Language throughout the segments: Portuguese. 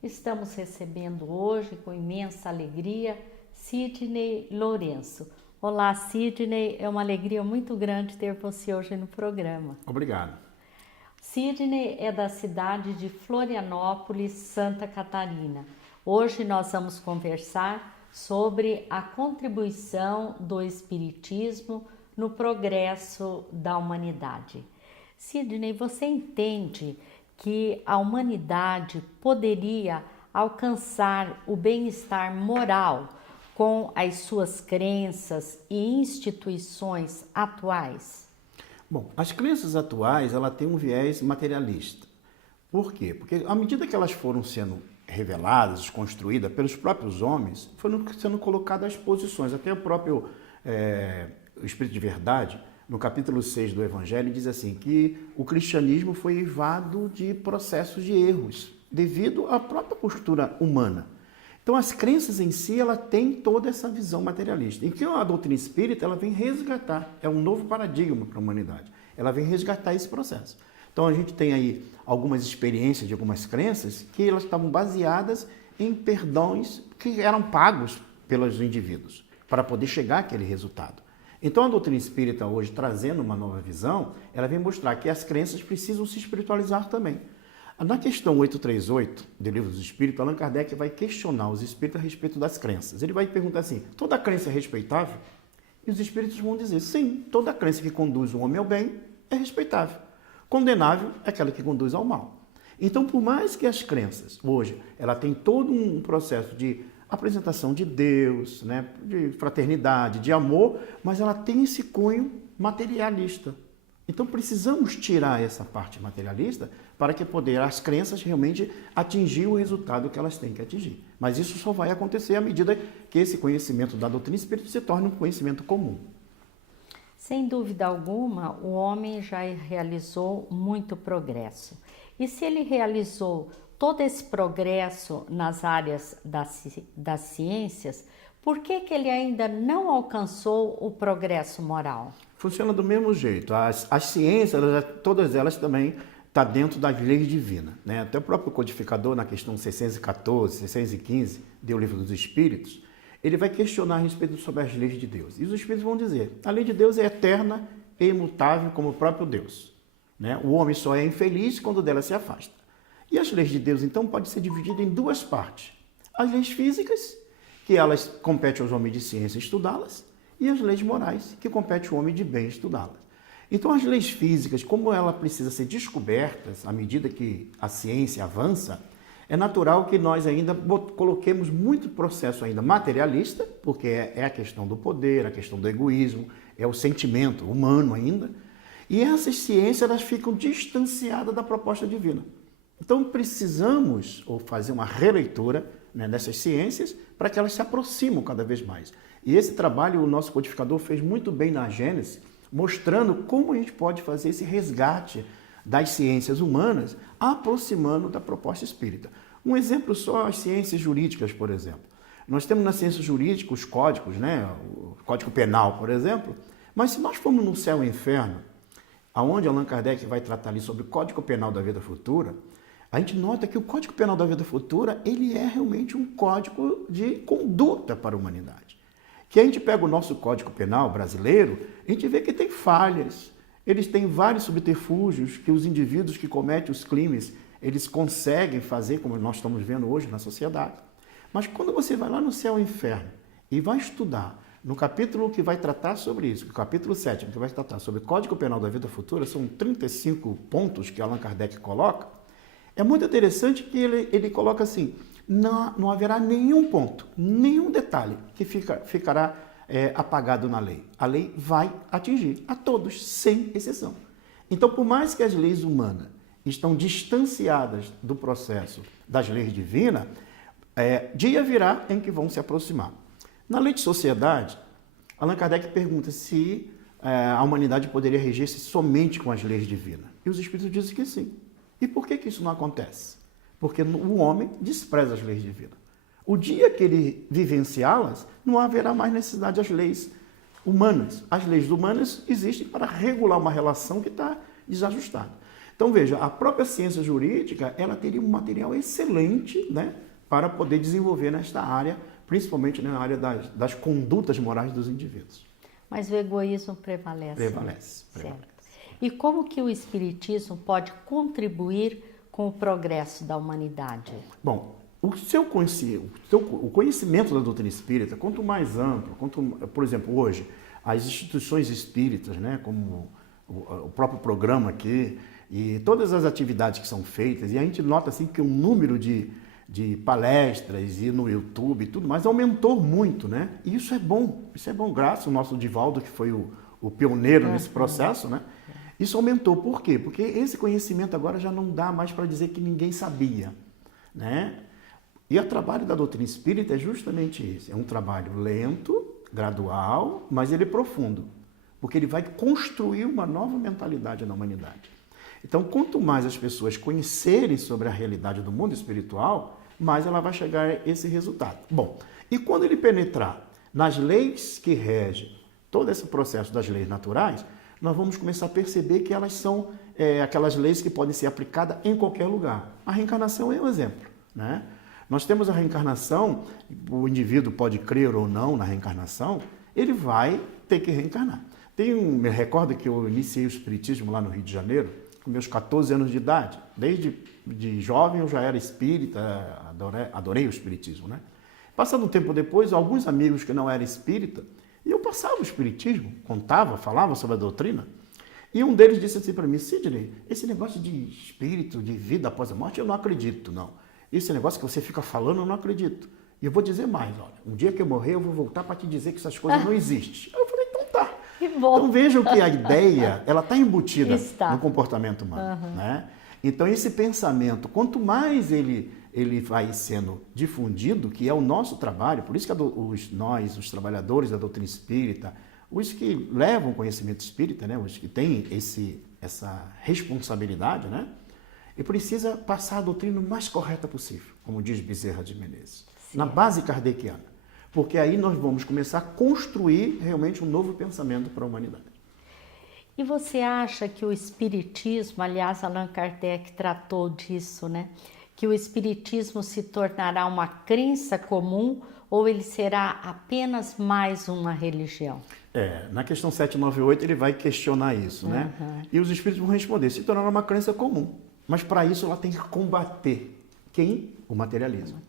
Estamos recebendo hoje, com imensa alegria, Sidney Lourenço. Olá, Sidney, é uma alegria muito grande ter você hoje no programa. Obrigado. Sidney é da cidade de Florianópolis, Santa Catarina. Hoje nós vamos conversar sobre a contribuição do Espiritismo no progresso da humanidade. Sidney, você entende que a humanidade poderia alcançar o bem-estar moral com as suas crenças e instituições atuais? Bom, as crenças atuais, ela tem um viés materialista. Por quê? Porque à medida que elas foram sendo reveladas, construídas pelos próprios homens, foram sendo colocadas posições. Até o próprio o Espírito de Verdade, no capítulo 6 do Evangelho, diz assim, que o cristianismo foi eivado de processos de erros, devido à própria postura humana. Então, as crenças em si, ela tem toda essa visão materialista. Em que a doutrina espírita, ela vem resgatar, é um novo paradigma para a humanidade. Ela vem resgatar esse processo. Então, a gente tem aí algumas experiências de algumas crenças que elas estavam baseadas em perdões que eram pagos pelos indivíduos para poder chegar àquele resultado. Então, a doutrina espírita hoje, trazendo uma nova visão, ela vem mostrar que as crenças precisam se espiritualizar também. Na questão 838 do Livro dos Espíritos, Allan Kardec vai questionar os espíritos a respeito das crenças. Ele vai perguntar assim, toda crença é respeitável? E os espíritos vão dizer, sim, toda crença que conduz o homem ao bem é respeitável. Condenável é aquela que conduz ao mal. Então, por mais que as crenças, hoje, ela tem todo um processo de apresentação de Deus, né, de fraternidade, de amor, mas ela tem esse cunho materialista. Então precisamos tirar essa parte materialista para que poder as crenças realmente atingir o resultado que elas têm que atingir. Mas isso só vai acontecer à medida que esse conhecimento da doutrina espírita se torne um conhecimento comum. Sem dúvida alguma, o homem já realizou muito progresso. E se ele realizou todo esse progresso nas áreas das ciências, por que ele ainda não alcançou o progresso moral? Funciona do mesmo jeito. As ciências, todas elas também estão dentro das leis divinas, né? Até o próprio codificador, na questão 614, 615, do Livro dos Espíritos, ele vai questionar a respeito sobre as leis de Deus. E os Espíritos vão dizer, a lei de Deus é eterna e imutável como o próprio Deus, né? O homem só é infeliz quando dela se afasta. E as leis de Deus, então, podem ser divididas em duas partes. As leis físicas, que elas competem aos homens de ciência estudá-las, e as leis morais, que compete ao homem de bem estudá-las. Então, as leis físicas, como ela precisa ser descobertas à medida que a ciência avança, é natural que nós ainda coloquemos muito processo ainda materialista, porque é a questão do poder, a questão do egoísmo, é o sentimento humano ainda, e essas ciências elas ficam distanciadas da proposta divina. Então, precisamos fazer uma releitura, né, dessas ciências para que elas se aproximem cada vez mais. E esse trabalho o nosso codificador fez muito bem na Gênesis, mostrando como a gente pode fazer esse resgate das ciências humanas, aproximando da proposta espírita. Um exemplo só, as ciências jurídicas, por exemplo. Nós temos na ciência jurídica os códigos, né, o Código Penal, por exemplo, mas se nós formos no Céu e Inferno, aonde Allan Kardec vai tratar ali sobre o Código Penal da Vida Futura, a gente nota que o Código Penal da Vida Futura, ele é realmente um código de conduta para a humanidade. Que a gente pega o nosso Código Penal brasileiro, a gente vê que tem falhas, eles têm vários subterfúgios que os indivíduos que cometem os crimes, eles conseguem fazer, como nós estamos vendo hoje na sociedade. Mas quando você vai lá no Céu e Inferno e vai estudar no capítulo que vai tratar sobre isso, o capítulo 7, que vai tratar sobre o Código Penal da Vida Futura, são 35 pontos que Allan Kardec coloca. É muito interessante que ele coloca assim, não haverá nenhum ponto, nenhum detalhe que ficará apagado na lei. A lei vai atingir a todos, sem exceção. Então, por mais que as leis humanas estão distanciadas do processo das leis divinas, dia virá em que vão se aproximar. Na lei de sociedade, Allan Kardec pergunta se a humanidade poderia reger-se somente com as leis divinas. E os espíritos dizem que sim. E por que isso não acontece? Porque o homem despreza as leis divinas. O dia que ele vivenciá-las, não haverá mais necessidade das leis humanas. As leis humanas existem para regular uma relação que está desajustada. Então, veja, a própria ciência jurídica, ela teria um material excelente, né, para poder desenvolver nesta área, principalmente na área das condutas morais dos indivíduos. Mas o egoísmo prevalece. Prevalece. Certo. E como que o espiritismo pode contribuir com o progresso da humanidade? Bom, o conhecimento da doutrina espírita, quanto mais amplo, por exemplo, hoje, as instituições espíritas, né, como o próprio programa aqui, e todas as atividades que são feitas, e a gente nota assim que o número de palestras e no YouTube e tudo mais aumentou muito, né? E isso é bom, graças ao nosso Divaldo, que foi o pioneiro nesse processo, né? Isso aumentou, por quê? Porque esse conhecimento agora já não dá mais para dizer que ninguém sabia, né? E o trabalho da doutrina espírita é justamente isso, é um trabalho lento, gradual, mas ele é profundo, porque ele vai construir uma nova mentalidade na humanidade. Então, quanto mais as pessoas conhecerem sobre a realidade do mundo espiritual, mais ela vai chegar a esse resultado. Bom, e quando ele penetrar nas leis que regem todo esse processo das leis naturais, nós vamos começar a perceber que elas são aquelas leis que podem ser aplicadas em qualquer lugar. A reencarnação é um exemplo, né? Nós temos a reencarnação, o indivíduo pode crer ou não na reencarnação, ele vai ter que reencarnar. Me recordo que eu iniciei o espiritismo lá no Rio de Janeiro, com meus 14 anos de idade. Desde de jovem eu já era espírita, adorei o espiritismo, né? Passando um tempo depois, alguns amigos que não eram espírita, e eu passava o espiritismo, falava sobre a doutrina, e um deles disse assim para mim: Sidney, esse negócio de espírito, de vida após a morte, eu não acredito, não. Esse negócio que você fica falando, eu não acredito. E eu vou dizer mais, olha, um dia que eu morrer, eu vou voltar para te dizer que essas coisas não existem. Eu falei, então tá. Que bom. Então vejam que a ideia, ela está embutida no comportamento humano, Uhum. né? Então esse pensamento, quanto mais ele vai sendo difundido, que é o nosso trabalho, por isso que nós, os trabalhadores da doutrina espírita, os que levam o conhecimento espírita, né, os que têm essa responsabilidade, né, e precisa passar a doutrina o mais correta possível, como diz Bezerra de Menezes, na base kardeciana, porque aí nós vamos começar a construir realmente um novo pensamento para a humanidade. E você acha que o espiritismo, aliás, Allan Kardec tratou disso, né? Que o espiritismo se tornará uma crença comum ou ele será apenas mais uma religião? Na questão 798 ele vai questionar isso, né? E os espíritos vão responder, se tornará uma crença comum. Mas para isso ela tem que combater quem? O materialismo.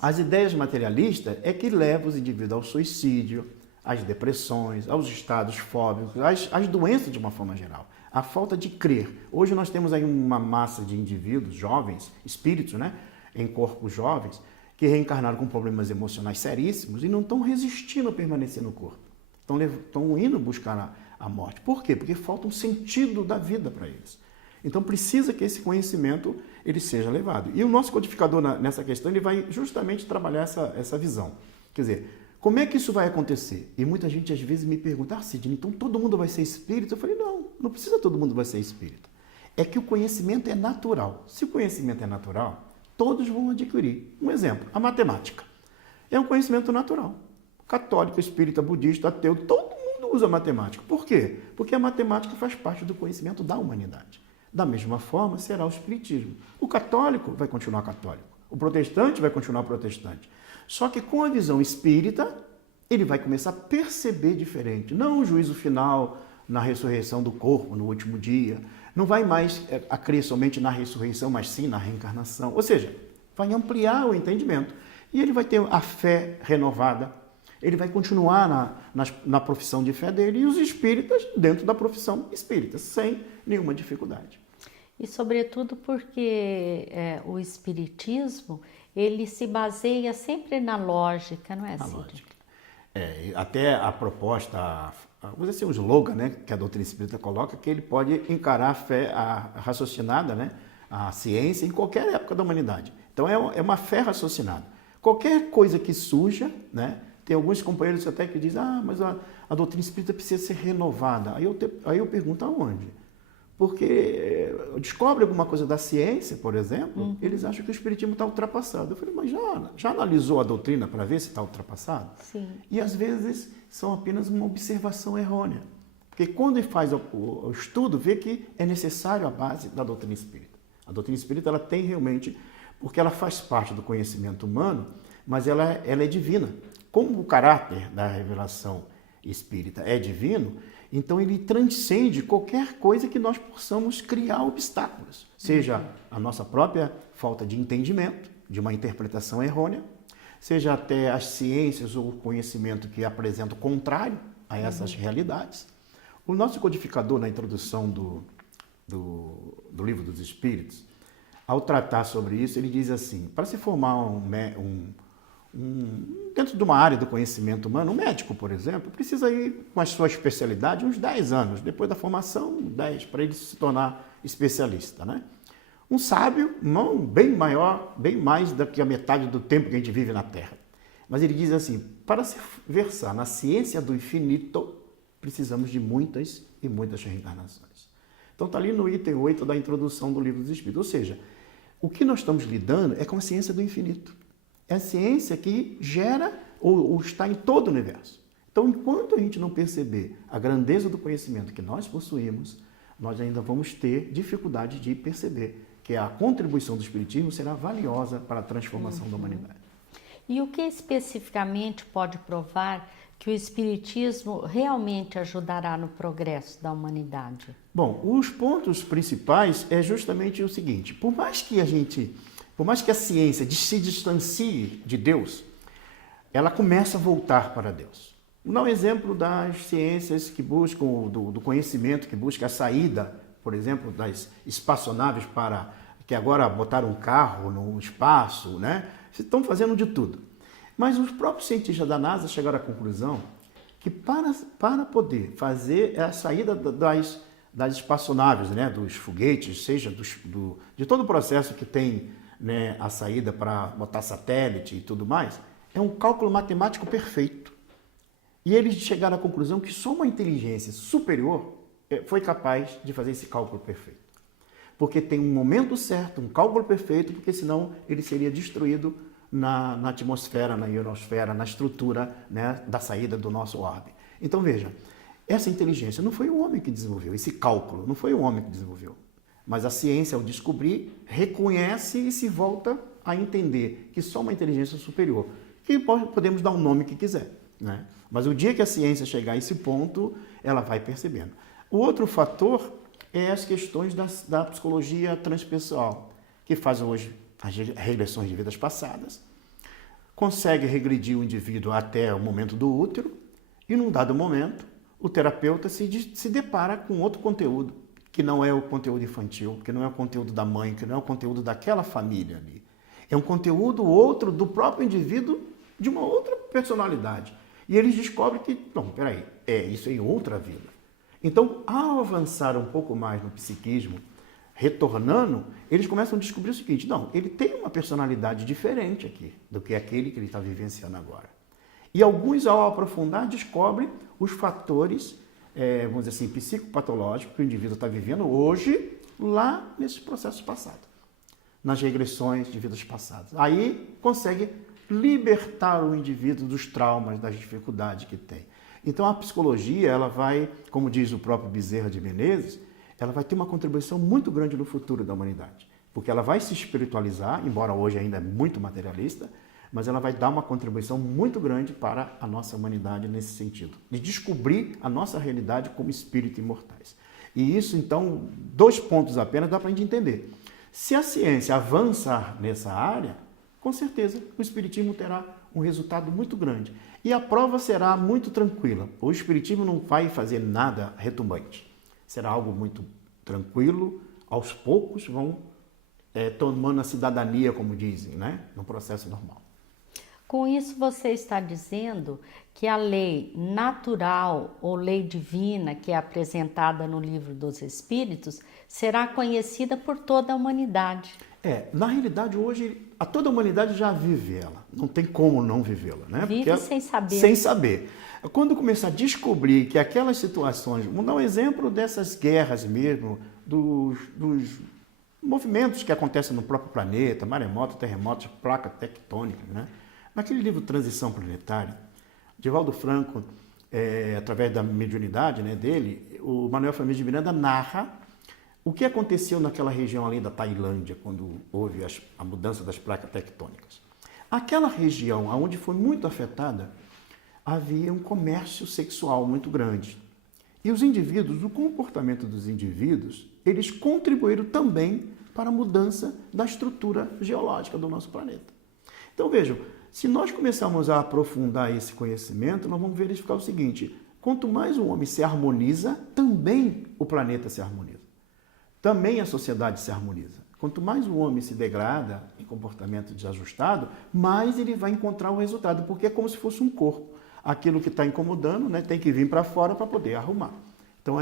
As ideias materialistas é que levam os indivíduos ao suicídio, às depressões, aos estados fóbicos, às doenças de uma forma geral. A falta de crer. Hoje nós temos aí uma massa de indivíduos jovens, espíritos, né, em corpos jovens, que reencarnaram com problemas emocionais seríssimos e não estão resistindo a permanecer no corpo. Estão indo buscar a morte. Por quê? Porque falta um sentido da vida para eles. Então precisa que esse conhecimento ele seja levado. E o nosso codificador nessa questão ele vai justamente trabalhar essa visão. Quer dizer, como é que isso vai acontecer? E muita gente às vezes me pergunta, Sidney, então todo mundo vai ser espírita? Eu falei, não precisa todo mundo vai ser espírita. É que o conhecimento é natural. Se o conhecimento é natural, todos vão adquirir. Um exemplo, a matemática. É um conhecimento natural. Católico, espírita, budista, ateu, todo mundo usa matemática. Por quê? Porque a matemática faz parte do conhecimento da humanidade. Da mesma forma será o espiritismo. O católico vai continuar católico. O protestante vai continuar protestante. Só que com a visão espírita, ele vai começar a perceber diferente. Não o juízo final na ressurreição do corpo no último dia. Não vai mais a crer somente na ressurreição, mas sim na reencarnação. Ou seja, vai ampliar o entendimento. E ele vai ter a fé renovada. Ele vai continuar na profissão de fé dele e os espíritas dentro da profissão espírita, sem nenhuma dificuldade. E sobretudo porque o espiritismo, ele se baseia sempre na lógica, não é, Sidney? Lógica. Até a proposta, vamos dizer assim, o slogan, né, que a doutrina espírita coloca, que ele pode encarar a fé raciocinada, né, a ciência, em qualquer época da humanidade. Então é uma fé raciocinada. Qualquer coisa que surja, né, tem alguns companheiros até que dizem, mas a doutrina espírita precisa ser renovada. Aí eu pergunto aonde? Porque descobre alguma coisa da ciência, por exemplo, eles acham que o espiritismo está ultrapassado. Eu falei, mas já analisou a doutrina para ver se está ultrapassado? Sim. E às vezes são apenas uma observação errônea. Porque quando ele faz o estudo, vê que é necessário a base da doutrina espírita. A doutrina espírita ela tem realmente, porque ela faz parte do conhecimento humano, mas ela é divina. Como o caráter da revelação espírita é divino, então ele transcende qualquer coisa que nós possamos criar obstáculos, seja a nossa própria falta de entendimento, de uma interpretação errônea, seja até as ciências ou o conhecimento que apresenta o contrário a essas realidades. O nosso codificador, na introdução do Livro dos Espíritos, ao tratar sobre isso, ele diz assim, para se formar dentro de uma área do conhecimento humano, um médico, por exemplo, precisa ir com a sua especialidade uns 10 anos, depois da formação, 10, para ele se tornar especialista, né? Um sábio, não bem maior, bem mais do que a metade do tempo que a gente vive na Terra. Mas ele diz assim, para se versar na ciência do infinito, precisamos de muitas e muitas reencarnações. Então está ali no item 8 da introdução do Livro dos Espíritos. Ou seja, o que nós estamos lidando é com a ciência do infinito. É a ciência que gera ou está em todo o universo. Então, enquanto a gente não perceber a grandeza do conhecimento que nós possuímos, nós ainda vamos ter dificuldade de perceber que a contribuição do Espiritismo será valiosa para a transformação da humanidade. E o que especificamente pode provar que o Espiritismo realmente ajudará no progresso da humanidade? Bom, os pontos principais é justamente o seguinte, por mais que a ciência se distancie de Deus, ela começa a voltar para Deus. Vou dar um exemplo das ciências que buscam, do conhecimento que busca a saída, por exemplo, das espaçonaves que agora botaram um carro no espaço, né? Estão fazendo de tudo. Mas os próprios cientistas da NASA chegaram à conclusão que para poder fazer a saída das espaçonaves, né? Dos foguetes, seja de todo o processo que tem, né, a saída para botar satélite e tudo mais, é um cálculo matemático perfeito. E eles chegaram à conclusão que só uma inteligência superior foi capaz de fazer esse cálculo perfeito. Porque tem um momento certo, um cálculo perfeito, porque senão ele seria destruído na atmosfera, na ionosfera, na estrutura, né, da saída do nosso orbe. Então veja, essa inteligência não foi o homem que desenvolveu, esse cálculo não foi o homem que desenvolveu. Mas a ciência, ao descobrir, reconhece e se volta a entender que só uma inteligência superior, que podemos dar o nome que quiser, né? Mas o dia que a ciência chegar a esse ponto, ela vai percebendo. O outro fator é as questões da psicologia transpessoal, que faz hoje as regressões de vidas passadas, consegue regredir o indivíduo até o momento do útero, e num dado momento, o terapeuta se depara com outro conteúdo, que não é o conteúdo infantil, que não é o conteúdo da mãe, que não é o conteúdo daquela família ali. É um conteúdo outro do próprio indivíduo, de uma outra personalidade. E eles descobrem que, não, peraí, isso é em outra vida. Então, ao avançar um pouco mais no psiquismo, retornando, eles começam a descobrir o seguinte, não, ele tem uma personalidade diferente aqui do que aquele que ele está vivenciando agora. E alguns, ao aprofundar, descobrem os fatores, vamos dizer assim, psicopatológicos que o indivíduo está vivendo hoje, lá nesses processos passados, nas regressões de vidas passadas. Aí consegue libertar o indivíduo dos traumas, das dificuldades que tem. Então a psicologia, ela vai, como diz o próprio Bezerra de Menezes, ela vai ter uma contribuição muito grande no futuro da humanidade, porque ela vai se espiritualizar, embora hoje ainda é muito materialista, mas ela vai dar uma contribuição muito grande para a nossa humanidade nesse sentido, de descobrir a nossa realidade como espíritos imortais. E isso, então, 2 pontos apenas dá para a gente entender. Se a ciência avançar nessa área, com certeza o espiritismo terá um resultado muito grande. E a prova será muito tranquila. O espiritismo não vai fazer nada retumbante. Será algo muito tranquilo, aos poucos vão tomando a cidadania, como dizem, né? No processo normal. Com isso, você está dizendo que a lei natural ou lei divina que é apresentada no Livro dos Espíritos será conhecida por toda a humanidade. Na realidade, hoje, toda a humanidade já vive ela. Não tem como não vivê-la, né? Vive porque sem saber. Sem saber. Quando começar a descobrir que aquelas situações... Vamos dar um exemplo dessas guerras mesmo, dos movimentos que acontecem no próprio planeta, maremoto, terremotos, placas tectônicas, né? Naquele livro Transição Planetária, Divaldo Franco através da mediunidade, né, dele, o Manuel Família de Miranda narra o que aconteceu naquela região ali da Tailândia, quando houve a mudança das placas tectônicas. Aquela região onde foi muito afetada, havia um comércio sexual muito grande. E os indivíduos, o comportamento dos indivíduos, eles contribuíram também para a mudança da estrutura geológica do nosso planeta. Então vejam, se nós começarmos a aprofundar esse conhecimento, nós vamos verificar o seguinte: quanto mais o homem se harmoniza, também o planeta se harmoniza. Também a sociedade se harmoniza. Quanto mais o homem se degrada em comportamento desajustado, mais ele vai encontrar o resultado, porque é como se fosse um corpo. Aquilo que está incomodando, né, tem que vir para fora para poder arrumar. Então,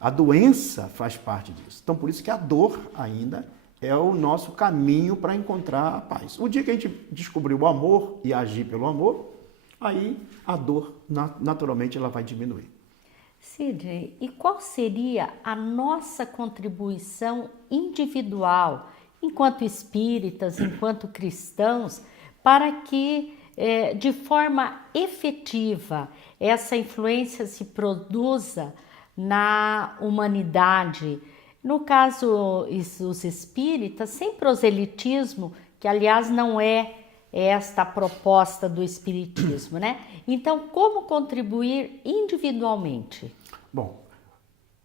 a doença faz parte disso. Então, por isso que a dor ainda é o nosso caminho para encontrar a paz. O dia que a gente descobrir o amor e agir pelo amor, aí a dor, naturalmente, ela vai diminuir. Sidney, e qual seria a nossa contribuição individual, enquanto espíritas, enquanto cristãos, para que, de forma efetiva, essa influência se produza na humanidade? No caso, os espíritas, sem proselitismo, que aliás não é esta a proposta do espiritismo, né? Então, como contribuir individualmente? Bom,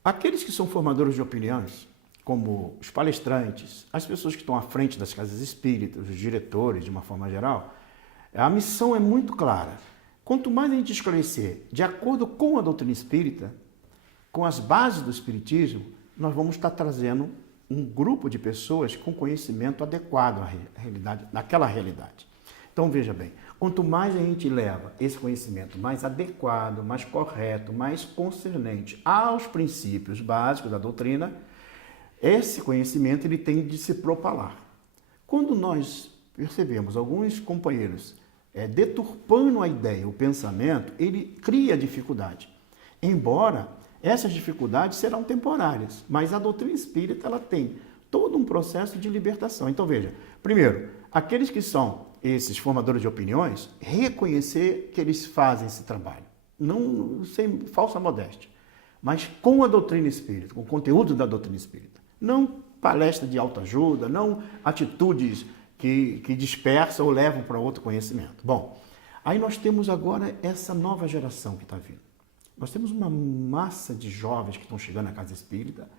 aqueles que são formadores de opiniões, como os palestrantes, as pessoas que estão à frente das casas espíritas, os diretores, de uma forma geral, a missão é muito clara. Quanto mais a gente esclarecer, de acordo com a doutrina espírita, com as bases do espiritismo, nós vamos estar trazendo um grupo de pessoas com conhecimento adequado à realidade, naquela realidade. Então, veja bem, quanto mais a gente leva esse conhecimento mais adequado, mais correto, mais concernente aos princípios básicos da doutrina, esse conhecimento ele tem de se propalar. Quando nós percebemos alguns companheiros deturpando a ideia, o pensamento, ele cria dificuldade. Embora essas dificuldades serão temporárias, mas a doutrina espírita ela tem todo um processo de libertação. Então, veja, primeiro, aqueles que são esses formadores de opiniões, reconhecer que eles fazem esse trabalho, não sem falsa modéstia, mas com a doutrina espírita, com o conteúdo da doutrina espírita. Não palestra de autoajuda, não atitudes que dispersam ou levam para outro conhecimento. Bom, aí nós temos agora essa nova geração que está vindo. Nós temos uma massa de jovens que estão chegando à casa espírita,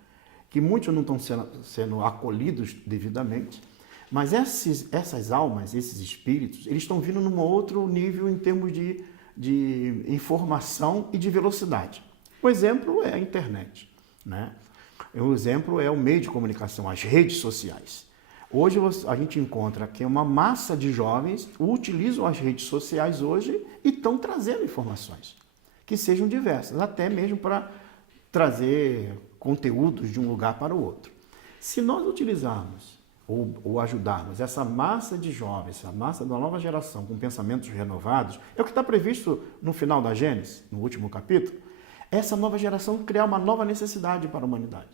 que muitos não estão sendo acolhidos devidamente, mas essas almas, esses espíritos, eles estão vindo num outro nível em termos de informação e de velocidade. O exemplo é a internet, né? O exemplo é o meio de comunicação, as redes sociais. Hoje a gente encontra que uma massa de jovens utilizam as redes sociais hoje e estão trazendo informações que sejam diversas, até mesmo para trazer conteúdos de um lugar para o outro. Se nós utilizarmos ou ajudarmos essa massa de jovens, essa massa da nova geração com pensamentos renovados, é o que está previsto no final da Gênesis, no último capítulo, essa nova geração criar uma nova necessidade para a humanidade.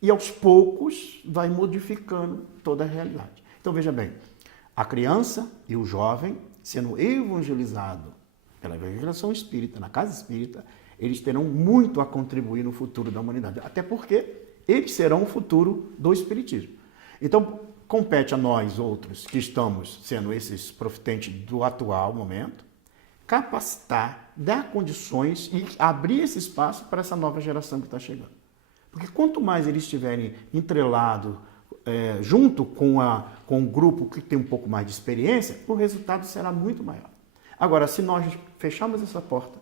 E aos poucos vai modificando toda a realidade. Então veja bem, a criança e o jovem sendo evangelizado pela evangelização espírita, na casa espírita, eles terão muito a contribuir no futuro da humanidade. Até porque eles serão o futuro do espiritismo. Então, compete a nós outros que estamos sendo esses profitentes do atual momento, capacitar, dar condições e abrir esse espaço para essa nova geração que está chegando. Porque quanto mais eles estiverem entrelados junto com o grupo que tem um pouco mais de experiência, o resultado será muito maior. Agora, se nós fecharmos essa porta,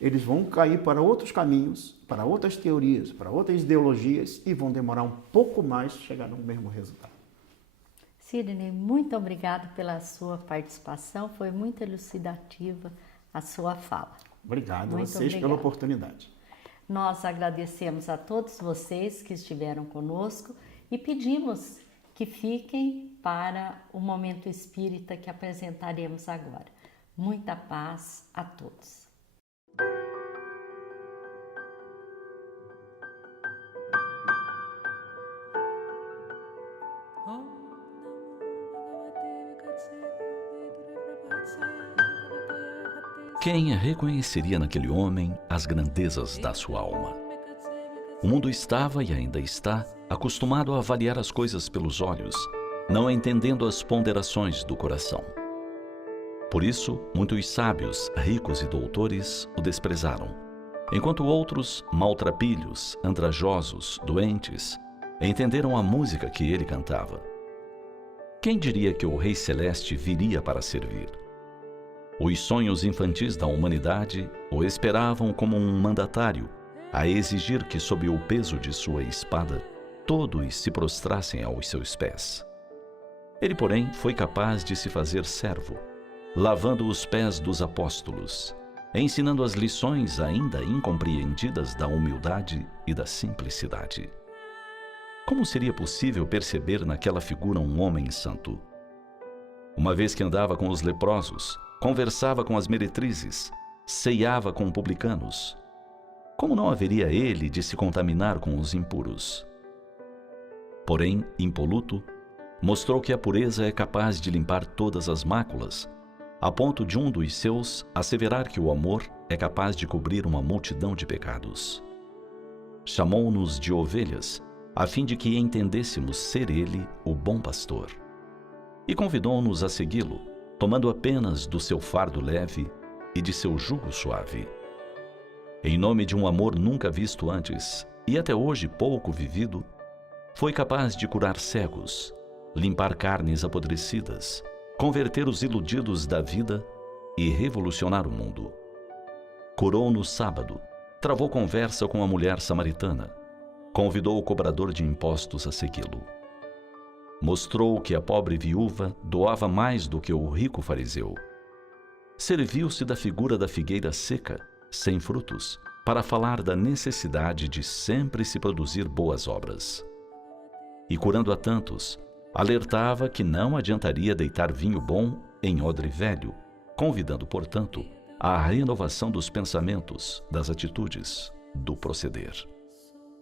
eles vão cair para outros caminhos, para outras teorias, para outras ideologias e vão demorar um pouco mais para chegar no mesmo resultado. Sidney, muito obrigada pela sua participação, foi muito elucidativa a sua fala. Obrigado a vocês pela oportunidade. Nós agradecemos a todos vocês que estiveram conosco e pedimos que fiquem para o momento espírita que apresentaremos agora. Muita paz a todos. Quem reconheceria naquele homem as grandezas da sua alma? O mundo estava e ainda está acostumado a avaliar as coisas pelos olhos, não entendendo as ponderações do coração. Por isso, muitos sábios, ricos e doutores o desprezaram, enquanto outros, maltrapilhos, andrajosos, doentes, entenderam a música que ele cantava. Quem diria que o Rei Celeste viria para servir? Os sonhos infantis da humanidade o esperavam como um mandatário, a exigir que, sob o peso de sua espada, todos se prostrassem aos seus pés. Ele, porém, foi capaz de se fazer servo, lavando os pés dos apóstolos, ensinando as lições ainda incompreendidas da humildade e da simplicidade. Como seria possível perceber naquela figura um homem santo? Uma vez que andava com os leprosos, conversava com as meretrizes, ceiava com publicanos, como não haveria ele de se contaminar com os impuros? Porém, impoluto, mostrou que a pureza é capaz de limpar todas as máculas, a ponto de um dos seus asseverar que o amor é capaz de cobrir uma multidão de pecados. Chamou-nos de ovelhas, a fim de que entendêssemos ser ele o bom pastor. E convidou-nos a segui-lo, tomando apenas do seu fardo leve e de seu jugo suave. Em nome de um amor nunca visto antes e até hoje pouco vivido, foi capaz de curar cegos, limpar carnes apodrecidas, converter os iludidos da vida e revolucionar o mundo. Curou no sábado, travou conversa com a mulher samaritana, convidou o cobrador de impostos a segui-lo. Mostrou que a pobre viúva doava mais do que o rico fariseu. Serviu-se da figura da figueira seca, sem frutos, para falar da necessidade de sempre se produzir boas obras. E curando a tantos, alertava que não adiantaria deitar vinho bom em odre velho, convidando, portanto, à renovação dos pensamentos, das atitudes, do proceder.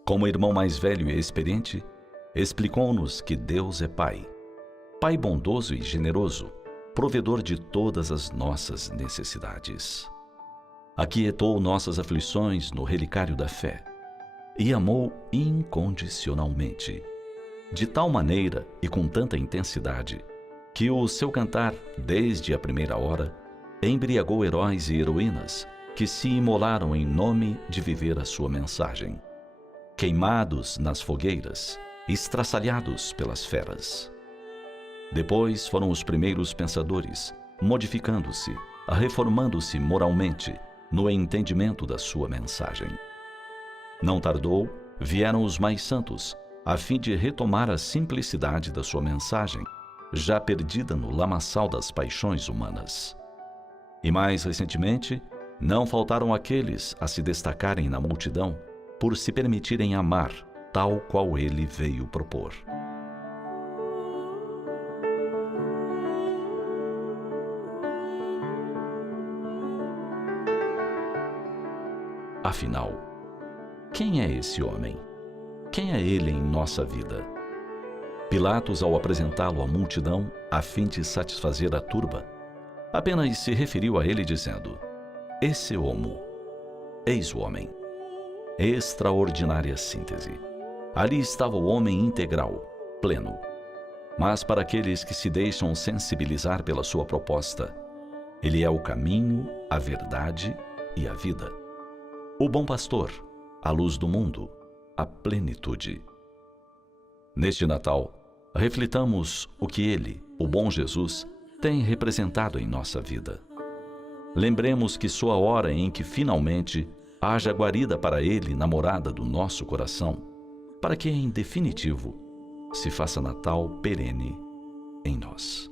Como irmão mais velho e experiente, explicou-nos que Deus é Pai, Pai bondoso e generoso, provedor de todas as nossas necessidades. Aquietou nossas aflições no relicário da fé e amou incondicionalmente, de tal maneira e com tanta intensidade, que o seu cantar, desde a primeira hora, embriagou heróis e heroínas que se imolaram em nome de viver a sua mensagem, queimados nas fogueiras, estraçalhados pelas feras. Depois foram os primeiros pensadores, modificando-se, reformando-se moralmente no entendimento da sua mensagem. Não tardou, vieram os mais santos, a fim de retomar a simplicidade da sua mensagem, já perdida no lamaçal das paixões humanas. E mais recentemente, não faltaram aqueles a se destacarem na multidão por se permitirem amar tal qual ele veio propor. Afinal, quem é esse homem? Quem é ele em nossa vida? Pilatos, ao apresentá-lo à multidão, a fim de satisfazer a turba, apenas se referiu a ele dizendo: Esse homo, eis o homem. Extraordinária síntese. Ali estava o homem integral, pleno. Mas para aqueles que se deixam sensibilizar pela sua proposta, ele é o caminho, a verdade e a vida. O bom pastor, a luz do mundo, a plenitude. Neste Natal, reflitamos o que ele, o bom Jesus, tem representado em nossa vida. Lembremos que soa a hora em que finalmente haja guarida para ele na morada do nosso coração, para que, em definitivo, se faça Natal perene em nós.